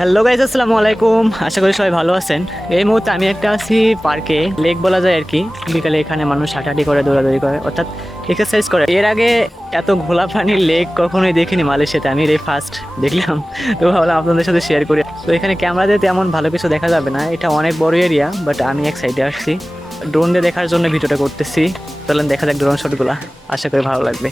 Hello guys, আসসালামু আলাইকুম। আশা করি সবাই ভালো আছেন। এই মুহূর্তে আমি একটা আছি পার্কে, লেক বলা যায় আর কি। বিকালে এখানে মানুষ হাঁটাহাঁটি করে, দৌড়াদৌড়ি করে, অর্থাৎ এক্সারসাইজ করে। এর আগে এত ঘোলা পানির লেক কখনোই দেখিনি মালয়েশিয়াতে, আমি এই ফার্স্ট দেখলাম। তো ভাবলাম আপনাদের সাথে শেয়ার করি। তো এখানে ক্যামেরাতে তেমন ভালো কিছু দেখা যাবে না, এটা অনেক বড় এরিয়া, বাট আমি এক সাইডে আসছি ড্রোন দিয়ে দেখার জন্য ভিডিওটা করতেছি। চলেন দেখা যাক ড্রোন শটগুলো, আশা করি ভালো লাগবে।